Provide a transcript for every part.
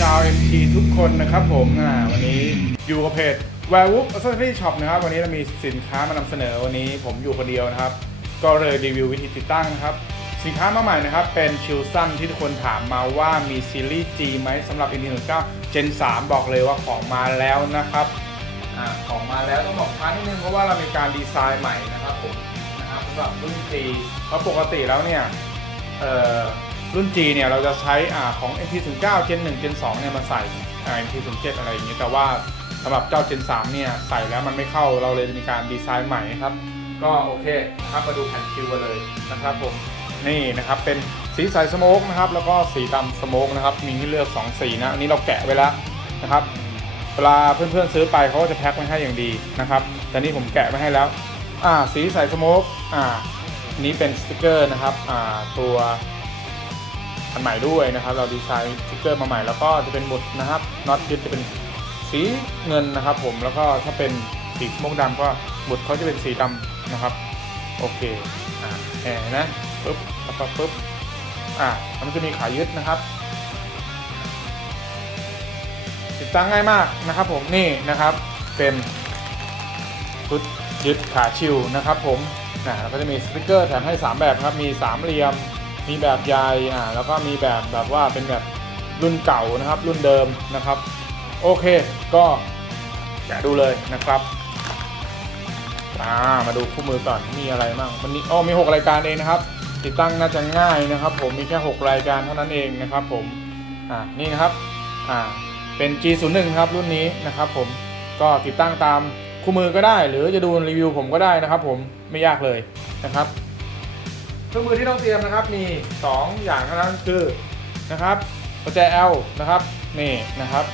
ชาว MT ทุกคนนะครับผมอ่าวันนี้อยู่กับเพจ w e r e w o o f Accessory Shop นะครับ วันนี้เรามีสินค้ามานำเสนอวันนี้ผมอยู่คนเดียวนะครับ ก็เลยรีวิววิธีติดตั้งนะครับ สินค้ามาใหม่นะครับ เป็นชิลซันที่ทุกคนถามมาว่ามีซีรีส์ G ไหมสำหรับ MT 19 Gen 3 บอกเลยว่าของมาแล้วนะครับอาของมาแล้วต้องบอกช้านิดนึงเพราะว่าเรามีการดีไซน์ใหม่นะครับผมนะครับสำหรับรุ่น G เพราะปกติแล้วเนี่ยเอ่อ รุ่น G เนี่ยเราจะใช้อของ MT09 Gen 1 Gen 2เนี่ยมาใส่ MT07 อะไรอย่างนี้แต่ว่าสำหรับเจ้า Gen 3เนี่ยใส่แล้วมันไม่เข้าเราเลยมีการดีไซน์ใหม่ครับ ก็โอเคนะครับมาดูแผ่นคิวกันเลยนะครับผมนี่นะครับเป็นสีใสสโมกนะครับแล้วก็สีดำสโมกนะครับมีให้เลือก 2 สีนะอันนี้เราแกะไว้แล้วนะครับเวลาเพื่อนๆซื้อไปเขาก็จะแพ็คมาให้อย่างดีนะครับแต่นี่ผมแกะมาให้แล้วอ่าสีใสสโมกอ่าอันนี้เป็นสติกเกอร์นะครับอ่าตัว อันใหม่ด้วยนะครับ เราดีไซน์สติกเกอร์มาใหม่แล้วก็จะเป็นหมุดนะครับน็อตยึดจะเป็นสีเงินนะครับ ผมแล้วก็ถ้าเป็นสีสโมกดำก็หมุดเขาจะเป็นสีดำนะครับโอเคอ่าแหนะปึ๊บปั๊บปั๊บปึ๊บอ่ามันจะมีขายึดนะครับติดตั้งง่ายมากนะครับ ผมนี่นะครับเป็นชุดยึดขาชิวนะครับ ผมนะแล้วก็จะมีสติกเกอร์แถมให้ 3 แบบครับมีสามเหลี่ยม มีแบบใหญ่อ่าแล้วก็มีแบบแบบว่าเป็นแบบรุ่นเก่านะครับ รุ่นเดิมนะครับ โอเคก็แกะดูเลยนะครับอ่ามาดูคู่มือก่อนมีอะไรบ้างวันนี้อ๋อมี6รายการเองนะครับ ติดตั้งน่าจะง่ายนะครับ ผมมีแค่ 6 รายการเท่านั้นเองนะครับผมอ่านี่นะครับอ่าเป็น G01 ครับรุ่นนี้นะครับ ผมก็ติดตั้งตามคู่มือก็ได้ หรือจะดูรีวิวผมก็ได้นะครับ ผมไม่ยากเลยนะครับ เครื่องมือที่ต้องเตรียมนะครับมี 2 อย่างเท่านั้นคือนะครับประแจ L นะครับนี่นะครับ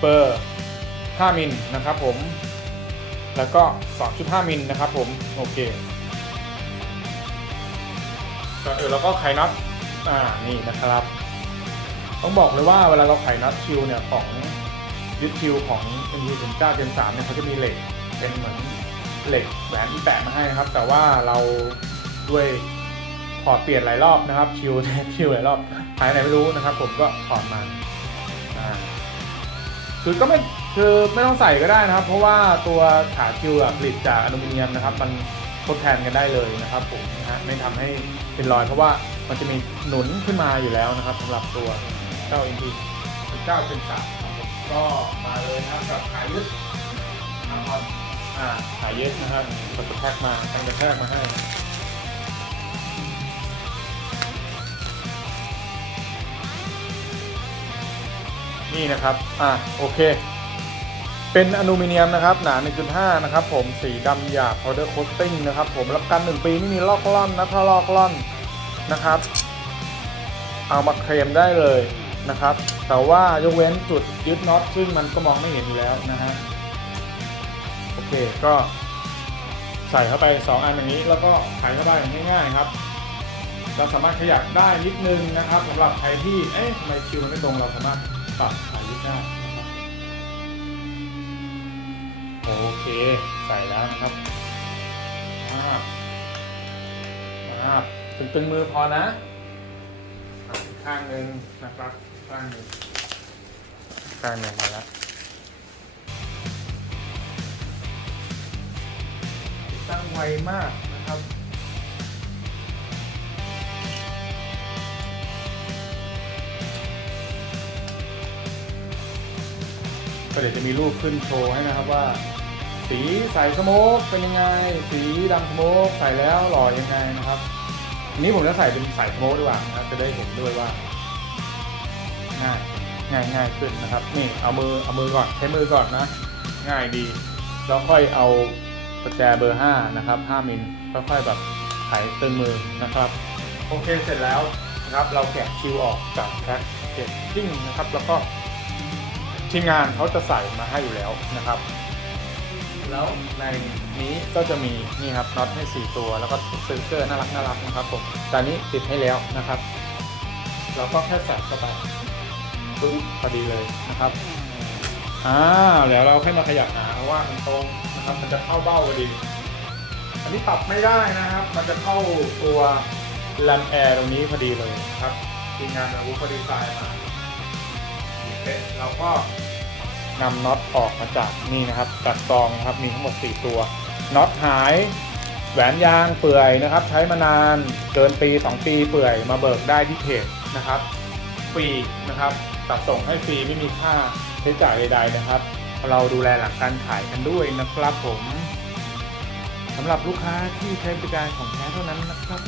เปอร์5มิลนะครับผม แล้วก็ 2.5 มิลนะครับผมโอเคก่อนอื่นเราก็ไขน็อตอ่านี่นะครับ ต้องบอกเลยว่าเวลาเราไขน็อตคิวเนี่ยของยึดคิวของ m 1 9 Gen 3เนี่ยเขาจะมีเหล็กเป็นเหมือนเหล็กแหวนที่แปะมาให้นะครับ แต่ว่าเรา ด้วยถอดเปลี่ยนหลายรอบนะครับคิวคิวหลายรอบหายไหนไม่รู้นะครับ ผมก็ถอดมาคือก็ไม่คือไม่ต้องใส่ก็ได้นะครับ เพราะว่าตัวขาคิวอะผลิตจากอลูมิเนียมนะครับ มันทดแทนกันได้เลยนะครับ ผมนะฮะไม่ทำให้เป็นรอยเพราะว่ามันจะมีหนุนขึ้นมาอยู่แล้วนะครับสำหรับตัวเจ้า MP 9เป็นสามครับผมก็มาเลยนะครับกับขายยึดนะครับอ่าขายยึดนะครับก็จะแพ็กมาตั้งแต่แพ็กมาให้ นี่นะครับอะโอเค เป็นอลูมิเนียมนะครับหนา 1.5 นะครับผมสีดำหยาบ powder coating นะครับผมรับประกัน 1 ปีไม่มีลอกล่อนนะถ้าลอกล่อนนะครับ เอามาเคลมได้เลยนะครับ แต่ว่ายกเว้นจุดยึดน็อตซึ่งมันก็มองไม่เห็นอยู่แล้วนะฮะโอเคก็ใส่เข้าไป 2 อันอย่างนี้ แล้วก็ไขเข้าไปง่ายๆครับเราสามารถขยับได้นิดนึงนะครับสำหรับใครที่เอ๊ะทำไมคิวมันไม่ตรงเราสามารถ ปรับสายยึดได้นะครับโอเคใส่แล้วนะครับมาบมาบตึงมือพอนะข้างหนึ่งนะครับข้างหนึ่งข้างหนึ่งมาแล้วตั้งไวมากนะครับ ก็เดี๋ยวจะมีรูปขึ้นโชว์ให้นะครับว่า สีใส่สโมกเป็นยังไง สีดำสโมกใส่แล้วหล่อยังไงนะครับอันนี้ผมจะใส่เป็นใสสโมกดีกว่านะครับจะได้เห็นด้วยว่าง่ายง่ายง่ายขึ้นนะครับ นี่เอามือเอามือก่อนใช้มือก่อนนะ ง่ายดีแล้วค่อยเอาประแจเบอร์5นะครับ5มิลค่อยๆแบบไขตึงมือนะครับโอเคเสร็จแล้วนะครับเราแกะคิวออกจากแพ็คเกจจิ้งนะครับแล้วก็ ทีมงานเขาจะใส่มาให้อยู่แล้วนะครับ แล้วในนี้ก็จะมีนี่ครับน็อตให้ 4 ตัว แล้วก็สติกเกอร์น่ารักน่ารักนะครับผมแต่อันนี้ติดให้แล้วนะครับ เราก็แค่ใส่เข้าไปปึ๊บพอดีเลยนะครับอ่าแล้วเราค่อยมาขยับหาเพราะว่ามันตรงนะครับมันจะเข้าเบ้าพอดี อันนี้ปรับไม่ได้นะครับ มันจะเข้าตัวแลมแอร์ตรงนี้พอดีเลยนะครับทีมงานอาวุธพอดีไซน์มา เสร็จเราก็นำน็อตออกมาจากนี่นะครับกัดกรองนะครับมีทั้งหมด 4 ตัวน็อตหายแหวนยางเปื่อยนะครับ ใช้มานานเกินปี 2 ปีเปื่อยมาเบิกได้ที่เพจนะครับฟรีนะครับตัดส่งให้ฟรีไม่มีค่าใช้จ่ายใด ๆนะครับ เราดูแลหลังการขายกันด้วยนะครับผมสำหรับลูกค้าที่ใช้บริการของแท้เท่านั้นนะครับ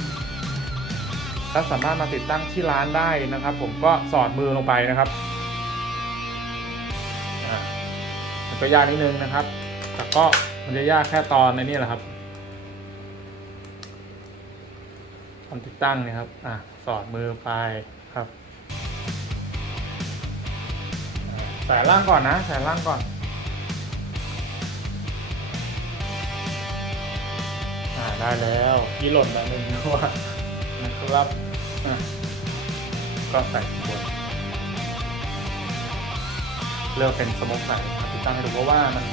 ถ้าสามารถมาติดตั้งที่ร้านได้นะครับ ผมก็สอดมือลงไปนะครับ มันก็ยากนิดนึงนะครับ แต่ก็มันจะยากแค่ตอนในนี่แหละครับตอนติดตั้งเนี่ยครับ อะ สอดมือไปครับ ใส่ล่างก่อนนะ ใส่ล่างก่อนอ่าได้แล้วยี่หล่นแล้วนึงตัวนะครับอะก็ใส่บน เลือกเป็นสโมกใส่นติดตั้งให้ดูเพราะว่ามัน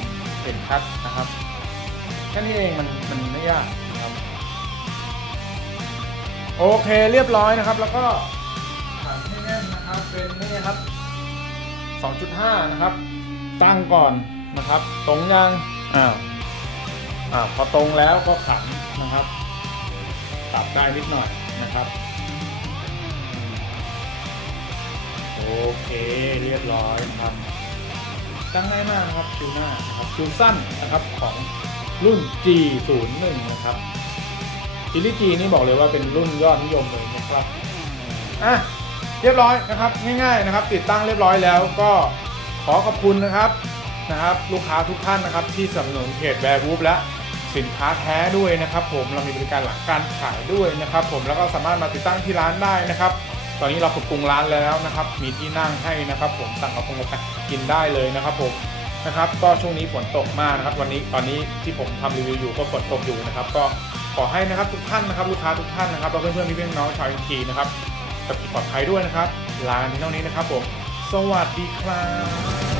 เป็นชัดนะครับแค่นี้เองมันมันไม่ยากนะครับโอเคเรียบร้อยนะครับ แล้วก็ถังให้แน่นนะครับเป็นนี่ครับ 2.5 นะครับ ตั้งก่อนนะครับ ตรงยังอ้าวอ่าพอตรงแล้วก็ขันนะครับปรับได้นิดหน่อยนะครับ โอเคเรียบร้อยนะครับ ตั้งง่ายมากนะครับคิวหน้านะครับคิวสั้นนะครับของรุ่น G01 นะครับซีรีส์จีนี่บอกเลยว่าเป็นรุ่นยอดนิยมเลยนะครับอะเรียบร้อยนะครับง่ายๆนะครับ ติดตั้งเรียบร้อยแล้วก็ขอขอบคุณนะครับนะครับลูกค้าทุกท่านนะครับที่สนับสนุนเพจแวร์บูฟและสินค้าแท้ด้วยนะครับ ผมเรามีบริการหลังการขายด้วยนะครับ ผมแล้วก็สามารถมาติดตั้งที่ร้านได้นะครับ ตอนนี้เราปรับปรุงร้านแล้วนะครับ มีที่นั่งให้นะครับ ผมสั่งกาแฟกาแฟกินได้เลยนะครับผมนะครับ ก็ช่วงนี้ฝนตกมากนะครับ วันนี้ตอนนี้ที่ผมทำรีวิวอยู่ก็ฝนตกอยู่นะครับ ก็ขอให้นะครับทุกท่านนะครับ ลูกค้าทุกท่านนะครับแล้วเพื่อนๆพี่ๆน้องชาวอินทีนะครับกับปลอดภัยด้วยนะครับลานที่เท่านี้นะครับผม สวัสดีครับ